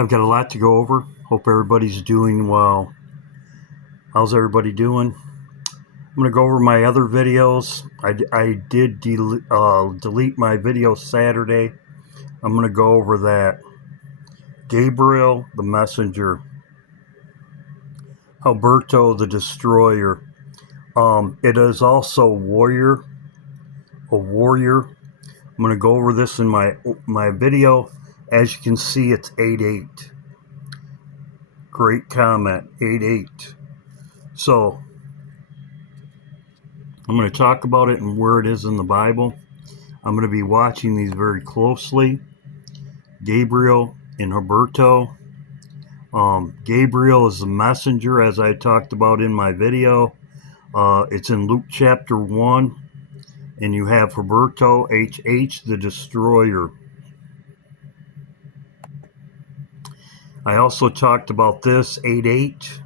I've got a lot to go over. Hope everybody's doing well. How's everybody doing? I'm going to go over my other videos. I did delete my video Saturday. I'm going to go over that. Gabriel, the messenger. Alberto, the destroyer. It is also a warrior. I'm going to go over this in my video. As you can see, it's 8-8. Great comment, 8-8. So, I'm going to talk about it and where it is in the Bible. I'm going to be watching these very closely. Gabriel and Alberto. Gabriel is the messenger, as I talked about in my video. It's in Luke chapter 1. And you have Alberto, HH, the destroyer. I also talked about this, 8-8.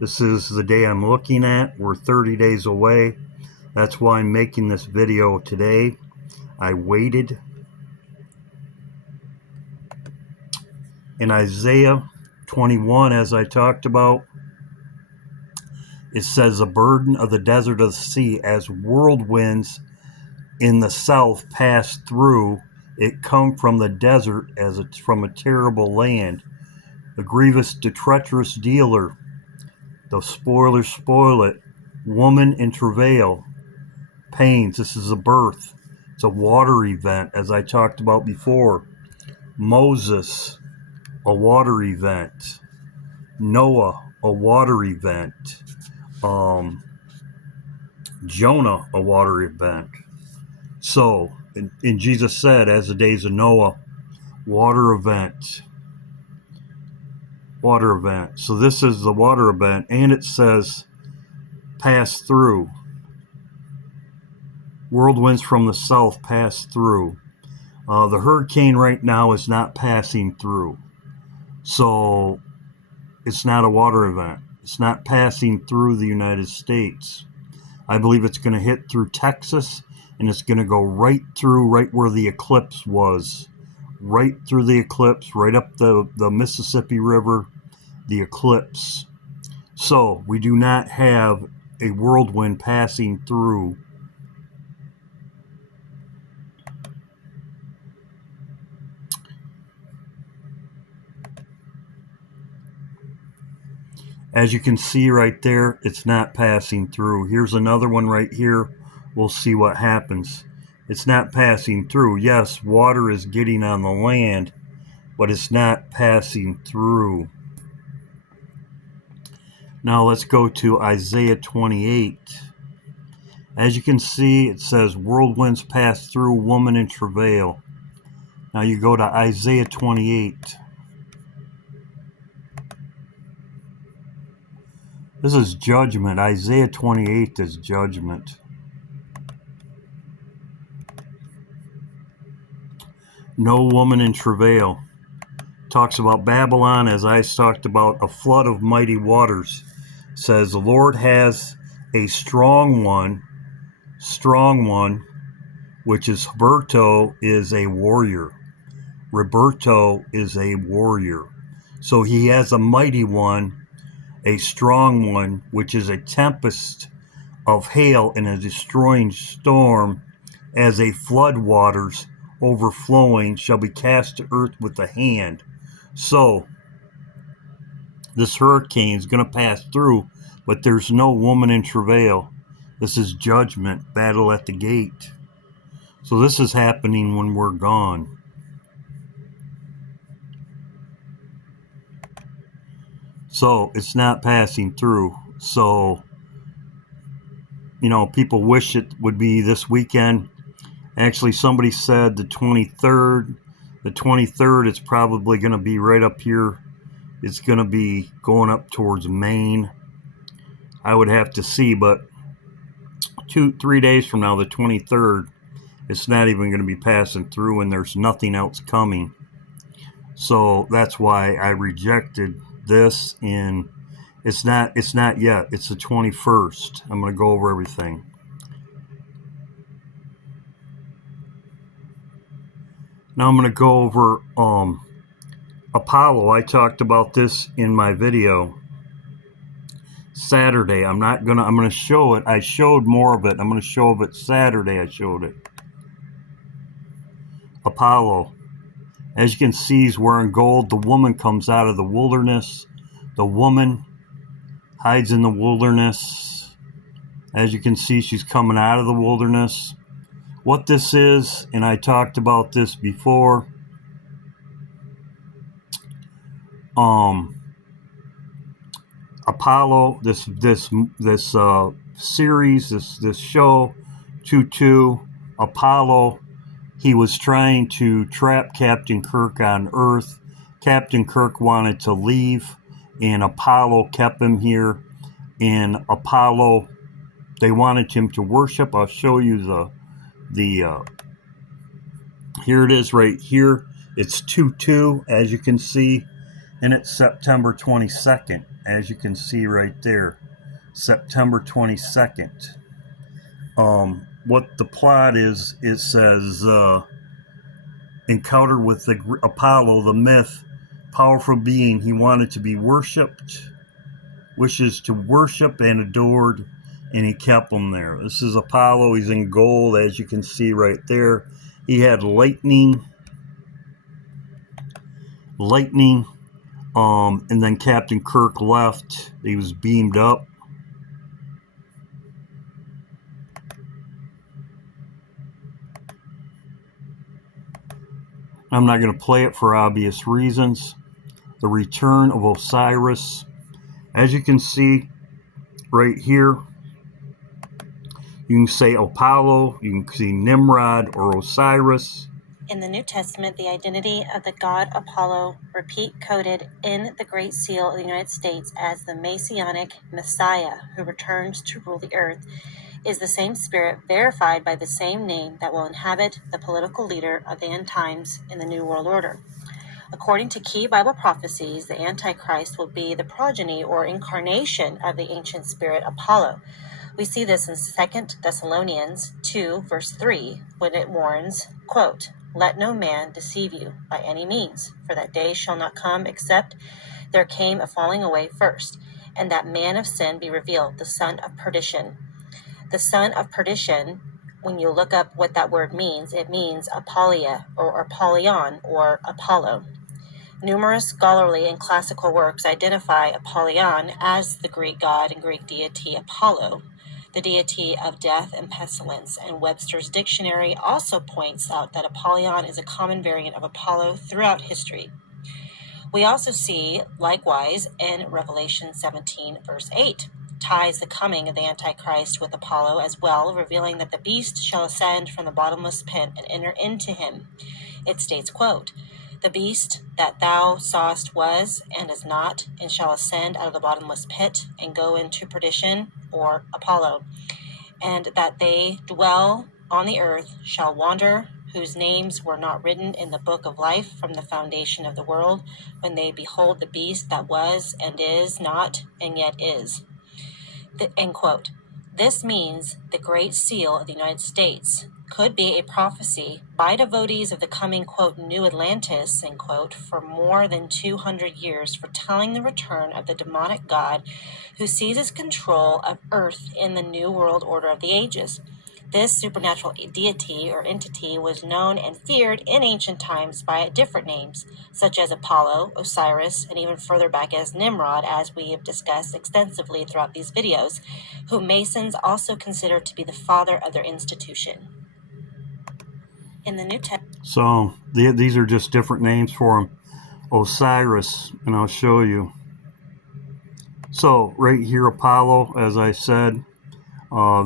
This is the day I'm looking at. We're 30 days away. That's why I'm making this video today. I waited. In Isaiah 21, as I talked about, it says, "A burden of the desert of the sea, as whirlwinds in the south pass through, it come from the desert as it's from a terrible land. The grievous, the treacherous dealer, the spoiler spoil it, woman in travail, pains." This is a birth. It's a water event, as I talked about before. Moses, a water event. Noah, a water event. Jonah, a water event. So, and Jesus said, as the days of Noah, water event. Water event. So this is the water event, and it says, pass through. Whirlwinds from the south pass through. The hurricane right now is not passing through. So it's not a water event. It's not passing through the United States. I believe it's going to hit through Texas, and it's going to go right through, right where the eclipse was. Right through the eclipse, right up the Mississippi River, the eclipse. So we do not have a whirlwind passing through. As you can see right there, it's not passing through. Here's another one right here. We'll see what happens. It's not passing through. Yes, water is getting on the land, but it's not passing through. Now let's go to Isaiah 28. As you can see, it says, whirlwinds pass through, woman in travail. Now you go to Isaiah 28. This is judgment. Isaiah 28 is judgment. No woman in travail. Talks about Babylon, as I talked about, a flood of mighty waters. Says the Lord has a strong one, which is Roberto, is a warrior. Roberto is a warrior. So he has a mighty one, a strong one, which is a tempest of hail and a destroying storm, as a flood waters overflowing shall be cast to earth with the hand. So this hurricane is going to pass through, but there's no woman in travail. This is judgment, battle at the gate. So this is happening when we're gone. So it's not passing through. So, people wish it would be this weekend. Actually, somebody said the 23rd. The 23rd, it's probably going to be right up here. It's going to be going up towards Maine. I would have to see, but 2-3 days from now, the 23rd, it's not even going to be passing through, and there's nothing else coming. So that's why I rejected this. And it's not yet. It's the 21st. I'm going to go over everything. Now I'm going to go over Apollo, I talked about this in my video Saturday. I'm gonna show it. I showed more of it. I'm gonna show it Saturday. I showed it. Apollo, as you can see, he's wearing gold. The woman comes out of the wilderness. The woman hides in the wilderness. As you can see, she's coming out of the wilderness. What this is, and I talked about this before, Apollo, this series, this show, 2-2, Apollo, he was trying to trap Captain Kirk on Earth. Captain Kirk wanted to leave, and Apollo kept him here. And Apollo, they wanted him to worship. I'll show you the here it is right here. It's 2-2, as you can see, and it's September 22nd, as you can see right there. September 22nd. What the plot is, it says, encounter with the Apollo, the myth, powerful being. He wanted to be worshipped, wishes to worship and adored, and he kept him there. This is Apollo. He's in gold, as you can see right there. He had lightning, and then Captain Kirk left. He was beamed up. I'm not going to play it for obvious reasons. The return of Osiris. As you can see right here, you can say Apollo, you can see Nimrod or Osiris. In the New Testament, the identity of the god Apollo, repeat-coded in the Great Seal of the United States as the Messianic Messiah who returns to rule the earth, is the same spirit verified by the same name that will inhabit the political leader of the end times in the New World Order. According to key Bible prophecies, the Antichrist will be the progeny or incarnation of the ancient spirit Apollo. We see this in 2 Thessalonians 2, verse 3, when it warns, quote, "Let no man deceive you by any means, for that day shall not come except there came a falling away first, and that man of sin be revealed, the son of perdition." The son of perdition, when you look up what that word means, it means Apollia or Apollyon or Apollo. Numerous scholarly and classical works identify Apollyon as the Greek god and Greek deity Apollo, the deity of death and pestilence, and Webster's dictionary also points out that Apollyon is a common variant of Apollo throughout history. We also see, likewise, in Revelation 17, verse 8, ties the coming of the Antichrist with Apollo as well, revealing that the beast shall ascend from the bottomless pit and enter into him. It states, quote, "The beast that thou sawest was and is not, and shall ascend out of the bottomless pit and go into perdition," or Apollo, "and that they dwell on the earth shall wander, whose names were not written in the book of life from the foundation of the world, when they behold the beast that was and is not and yet is." End quote. This means the Great Seal of the United States could be a prophecy by devotees of the coming, quote, New Atlantis, end quote, for more than 200 years, foretelling the return of the demonic god who seizes control of Earth in the New World Order of the ages. This supernatural deity or entity was known and feared in ancient times by different names, such as Apollo, Osiris, and even further back as Nimrod, as we have discussed extensively throughout these videos, who Masons also consider to be the father of their institution. In the New Testament. So these are just different names for him. Osiris, and I'll show you. So right here, Apollo, as I said,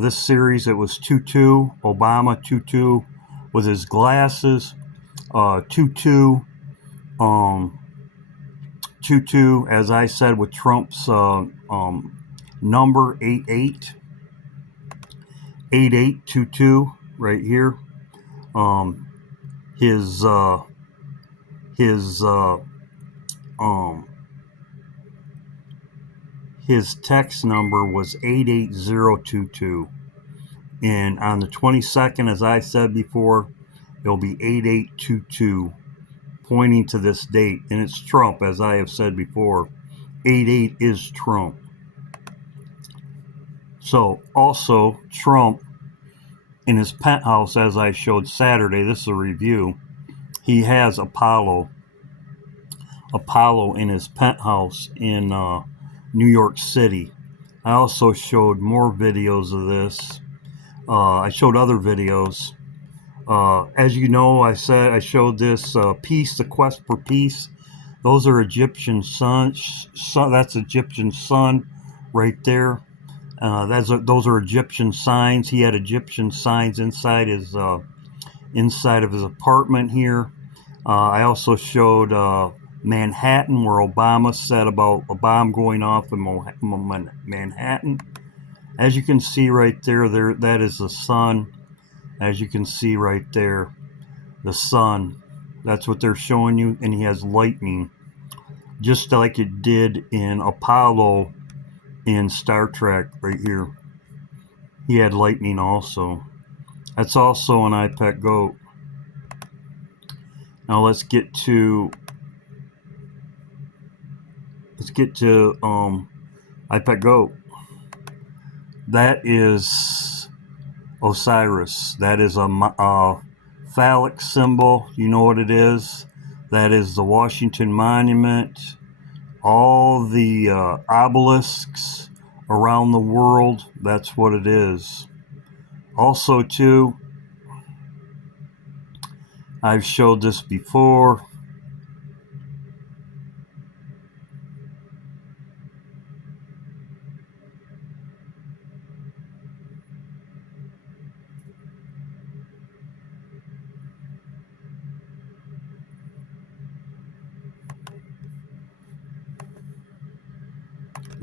this series, it was 2-2, Obama 2-2 with his glasses, 2-2, 2-2, as I said, with Trump's number 88, 8822 right here. His text number was 88022. And on the 22nd, as I said before, it'll be 8822 pointing to this date, and it's Trump, as I have said before. 88 is Trump. So also Trump, in his penthouse, as I showed Saturday, this is a review, he has Apollo in his penthouse in New York City. I also showed more videos of this. I showed other videos. As you know, I showed this peace, the quest for peace. Those are Egyptian sun. That's Egyptian sun right there. Those are Egyptian signs. He had Egyptian signs inside of his apartment here. I also showed Manhattan, where Obama said about a bomb going off in Manhattan. As you can see right there, that is the sun. As you can see right there, the sun. That's what they're showing you, and he has lightning, just like it did in Apollo in Star Trek right here. He had lightning also. That's also an iPet goat. Now let's get to iPet goat. That is Osiris. That is a phallic symbol. You know what it is? That is the Washington Monument. All the obelisks around the world, that's what it is. Also, too, I've showed this before.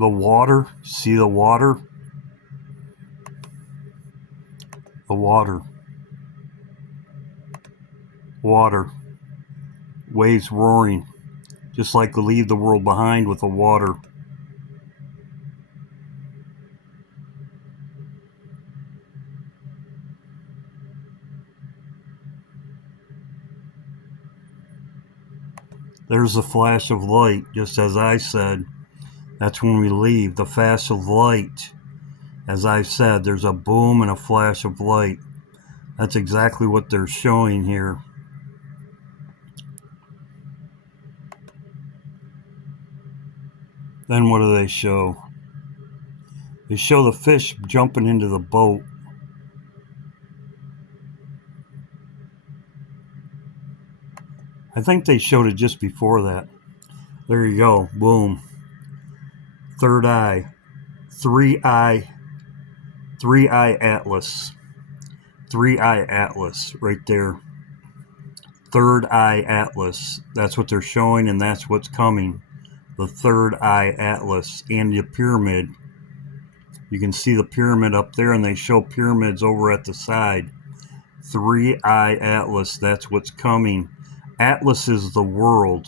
The water, see the water? The water. Water. Waves roaring, just like to leave the world behind with the water. There's a flash of light, just as I said. That's when we leave, the flash of light. As I said, there's a boom and a flash of light. That's exactly what they're showing here. Then what do they show? They show the fish jumping into the boat. I think they showed it just before that. There you go. Boom. Third eye. Three-eye atlas. Three-eye atlas right there. Third eye atlas. That's what they're showing, and that's what's coming. The third eye atlas and the pyramid. You can see the pyramid up there, and they show pyramids over at the side. Three-eye atlas. That's what's coming. Atlas is the world.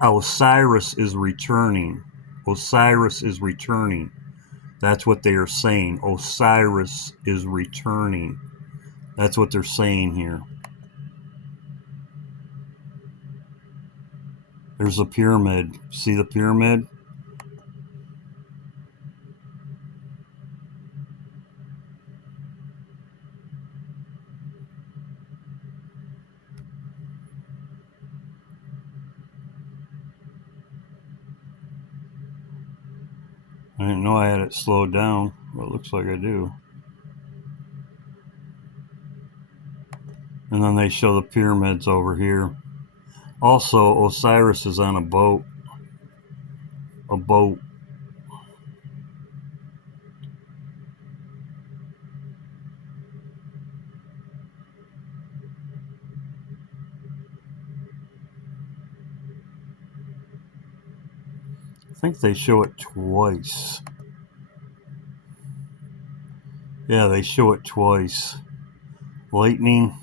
Osiris is returning. Osiris is returning. That's what they are saying. Osiris is returning. That's what they're saying here. There's a pyramid. See the pyramid? I didn't know I had it slowed down, but it looks like I do. And then they show the pyramids over here. Also, Osiris is on a boat. A boat. I think they show it twice. Yeah, they show it twice. Lightning.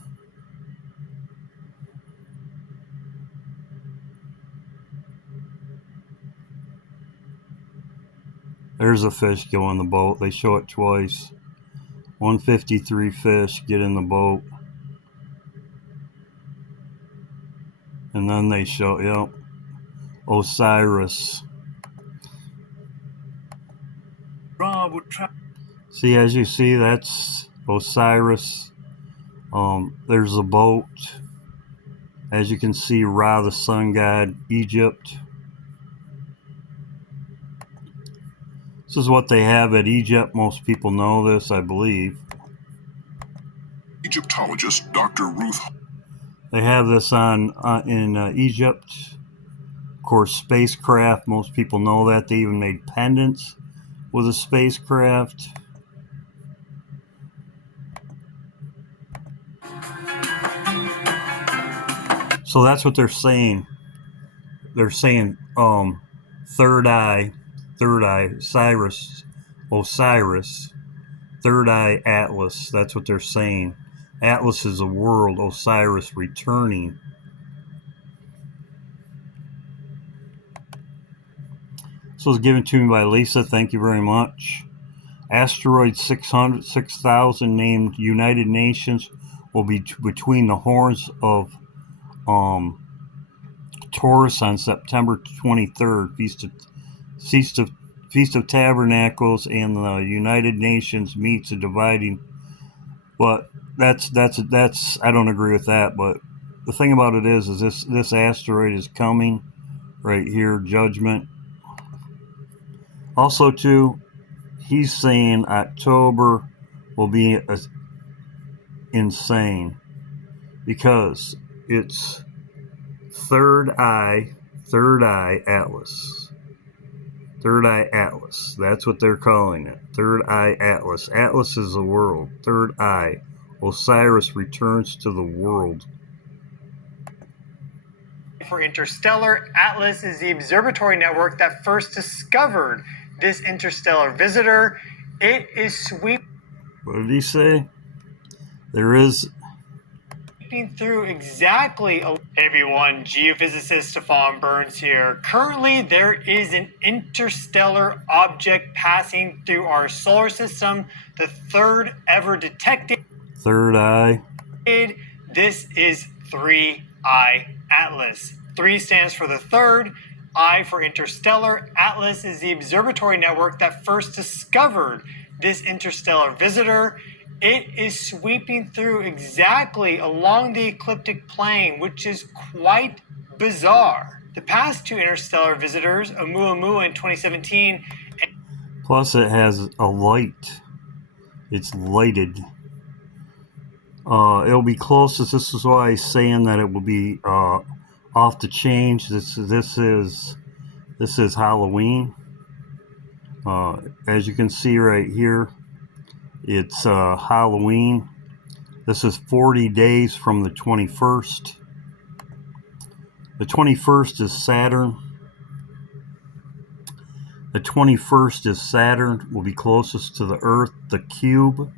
There's a fish go in the boat. They show it twice. 153 fish get in the boat. then they show, Osiris. See, as you see, that's Osiris. There's a boat. As you can see, Ra, the sun god, Egypt. This is what they have at Egypt. Most people know this, I believe. Egyptologist Dr. Ruth. They have this in Egypt. Of course, spacecraft. Most people know that. They even made pendants with a spacecraft. So that's what they're saying. They're saying third eye, Osiris, third eye, Atlas. That's what they're saying. Atlas is a world, Osiris returning. This was given to me by Lisa. Thank you very much. Asteroid 6000, named United Nations, will be between the horns of Taurus on September 23rd. Feast of Tabernacles, and the United Nations meets a dividing. But that's I don't agree with that. But the thing about it is this asteroid is coming right here, Judgment. Also, too, he's saying October will be insane because it's third eye Atlas. Third eye Atlas. That's what they're calling it. Third eye Atlas. Atlas is the world. Third eye. Osiris returns to the world. For interstellar, Atlas is the observatory network that first discovered this interstellar visitor. It is sweeping What did he say? There is through exactly. Hey everyone, geophysicist Stefan Burns here. Currently, there is an interstellar object passing through our solar system, the third ever detected. third eye. This is 3I Atlas. 3 stands for the third, I for interstellar. Atlas is the observatory network that first discovered this interstellar visitor. It is sweeping through exactly along the ecliptic plane, which is quite bizarre. The past 2 interstellar visitors, Oumuamua in 2017. Plus, it has a light. It's lighted. It'll be closest. This is why he's saying that it will be off the change. This is Halloween. As you can see right here, it's Halloween. This is 40 days from the 21st. The 21st is Saturn. The 21st is Saturn, will be closest to the Earth. The cube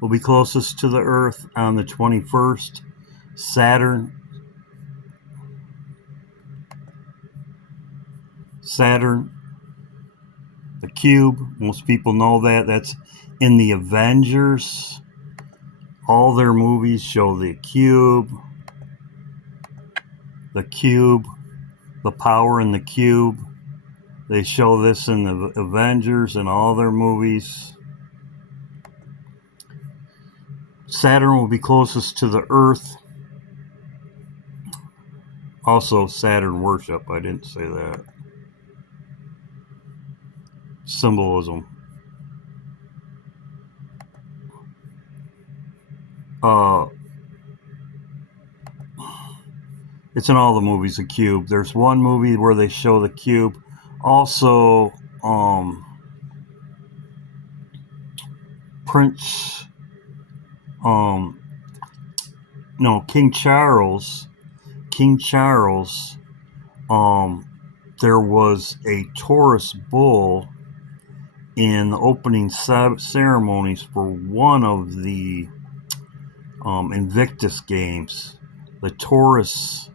will be closest to the Earth on the 21st. Saturn, the cube, most people know that. That's in the Avengers. All their movies show the cube, the power in the cube. They show this in the Avengers and all their movies. Saturn will be closest to the Earth. Also, Saturn worship. I didn't say that. Symbolism. It's in all the movies, the cube. There's one movie where they show the cube. Also, King Charles, there was a Taurus bull in the opening ceremonies for one of the Invictus games. The Taurus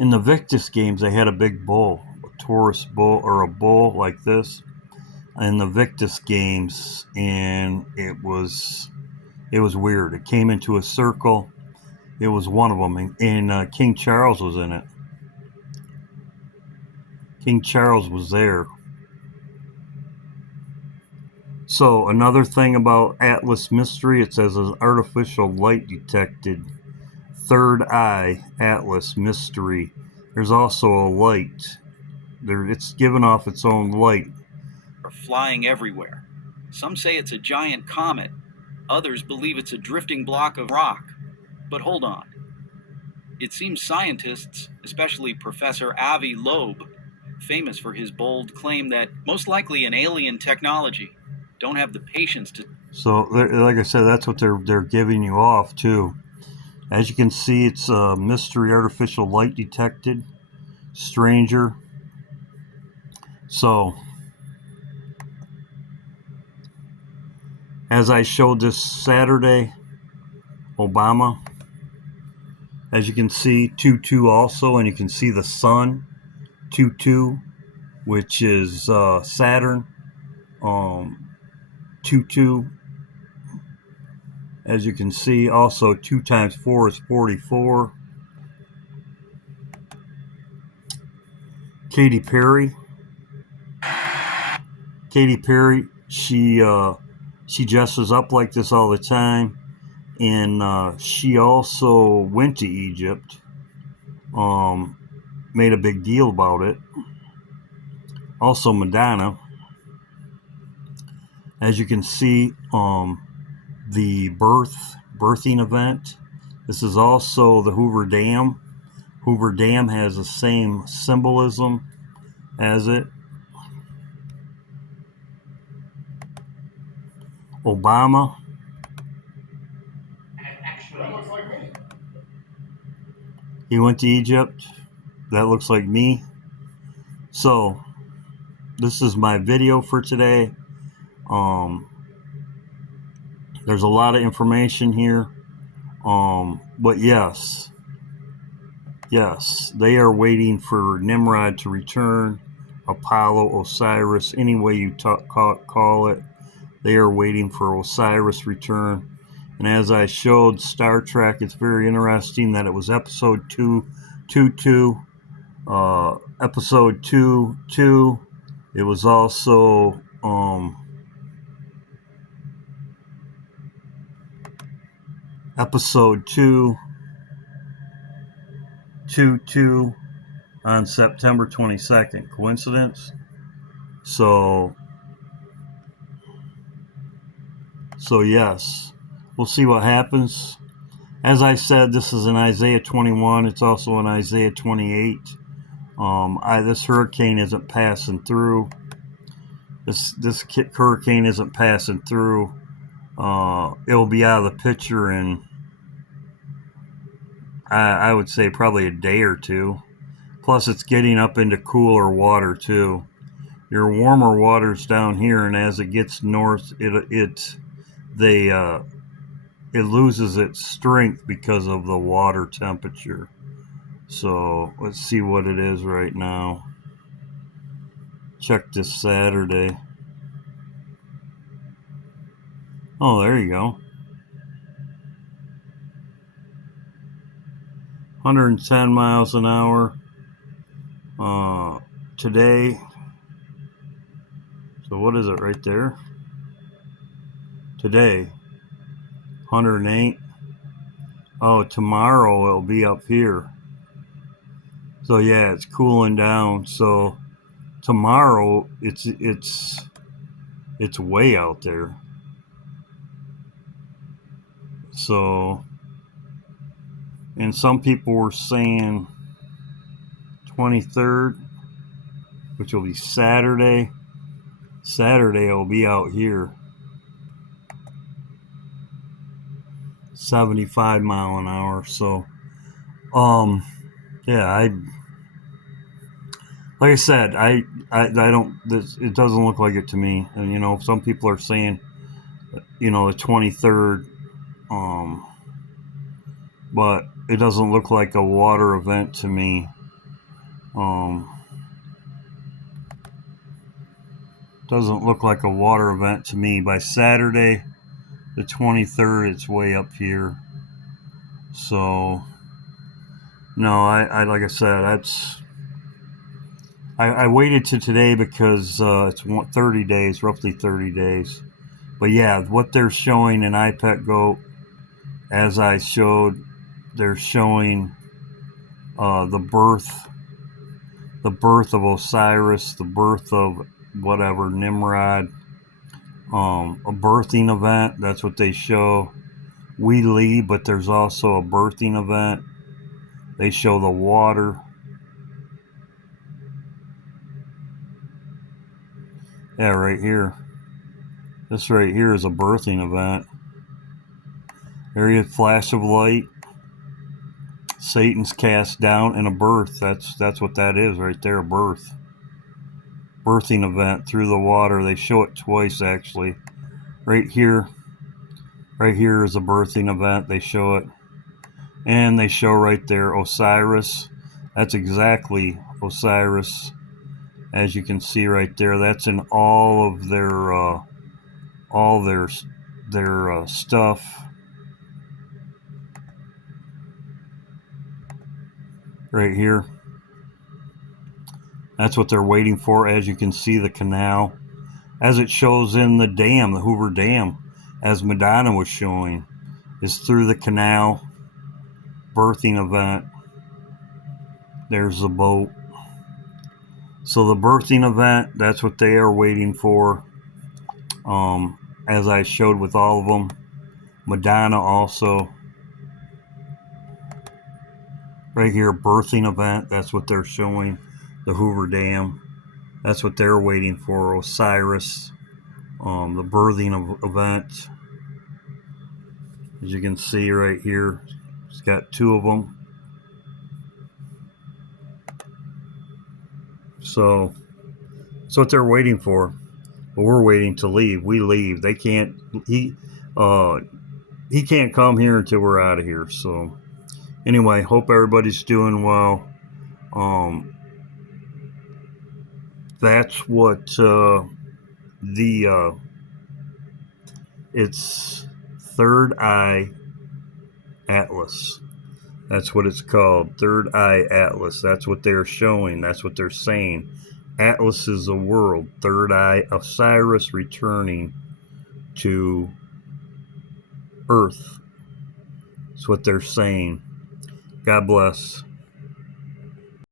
in the Victus games, they had a big bull, a Taurus bull, or a bull like this. in the Victus games, and it was weird. It came into a circle. It was one of them, and King Charles was in it. King Charles was there. So another thing about Atlas Mystery, it says an artificial light detected. Third eye, Atlas Mystery. There's also a light. It's giving off its own light. Are flying everywhere. Some say it's a giant comet. Others believe it's a drifting block of rock. But hold on. It seems scientists, especially Professor Avi Loeb, famous for his bold claim that most likely an alien technology, don't have the patience to... So, like I said, that's what they're giving you off, too. As you can see, it's a mystery artificial light detected. Stranger. So, as I showed this Saturday, Obama, as you can see, 2-2 also, and you can see the sun, 2-2, which is Saturn, 2-2. As you can see, also 2 times 4 is 44. Katy Perry, she dresses up like this all the time, and she also went to Egypt, made a big deal about it. Also Madonna, as you can see, the birthing event. This is also the Hoover Dam. Hoover Dam has the same symbolism as it. Obama. That looks like me. He went to Egypt. That looks like me. So, this is my video for today. There's a lot of information here. But yes, they are waiting for Nimrod to return. Apollo, Osiris, any way you call it. They are waiting for Osiris return. And as I showed Star Trek, it's very interesting that it was episode 222. Episode 2. It was also episode 222 on September 22nd. Coincidence? So yes, we'll see what happens. As I said, this is in Isaiah 21. It's also in Isaiah 28. This hurricane isn't passing through. This hurricane isn't passing through. It'll be out of the picture in, I would say, probably a day or two. Plus, it's getting up into cooler water too. Your warmer water's down here, and as it gets north, it loses its strength because of the water temperature. So let's see what it is right now. Check this Saturday. Oh, there you go. 110 miles an hour. Today. So what is it right there? Today. 108. Oh, tomorrow it'll be up here. So yeah, it's cooling down. So tomorrow it's way out there. So, and some people were saying 23rd, which will be Saturday. Saturday will be out here. 75 mile an hour. So, yeah, like I said, I don't. It doesn't look like it to me. And some people are saying, the 23rd. But it doesn't look like a water event to me. Doesn't look like a water event to me. By Saturday, the 23rd, it's way up here. So, no, I like I said, I waited to today because it's 30 days, roughly 30 days. But yeah, what they're showing in iPet Goat, as I showed, they're showing the birth of Osiris, the birth of whatever, Nimrod, a birthing event. That's what they show. We leave, but there's also a birthing event. They show the water. Yeah, right here. This right here is a birthing event. Area flash of light. Satan's cast down and a birth. That's what that is right there, a birth. Birthing event through the water. They show it twice actually. Right here is a birthing event. They show it. And they show right there Osiris. That's exactly Osiris. As you can see right there, that's in all of their stuff. Right here. That's what they're waiting for. As you can see, the canal, as it shows in the dam, the Hoover Dam, as Madonna was showing, is through the canal. Birthing event. There's the boat. So the birthing event, that's what they are waiting for. As I showed with all of them. Madonna also. Right here, birthing event, that's what they're showing. The Hoover Dam, that's what they're waiting for. Osiris, the birthing event. As you can see right here, it's got two of them. So that's what they're waiting for. But we're waiting to leave. We leave. They can't. He can't come here until we're out of here. So anyway, hope everybody's doing well. That's what it's Third Eye Atlas. That's what it's called, Third Eye Atlas. That's what they're showing. That's what they're saying. Atlas is the world. Third Eye, Osiris returning to Earth. That's what they're saying. God bless.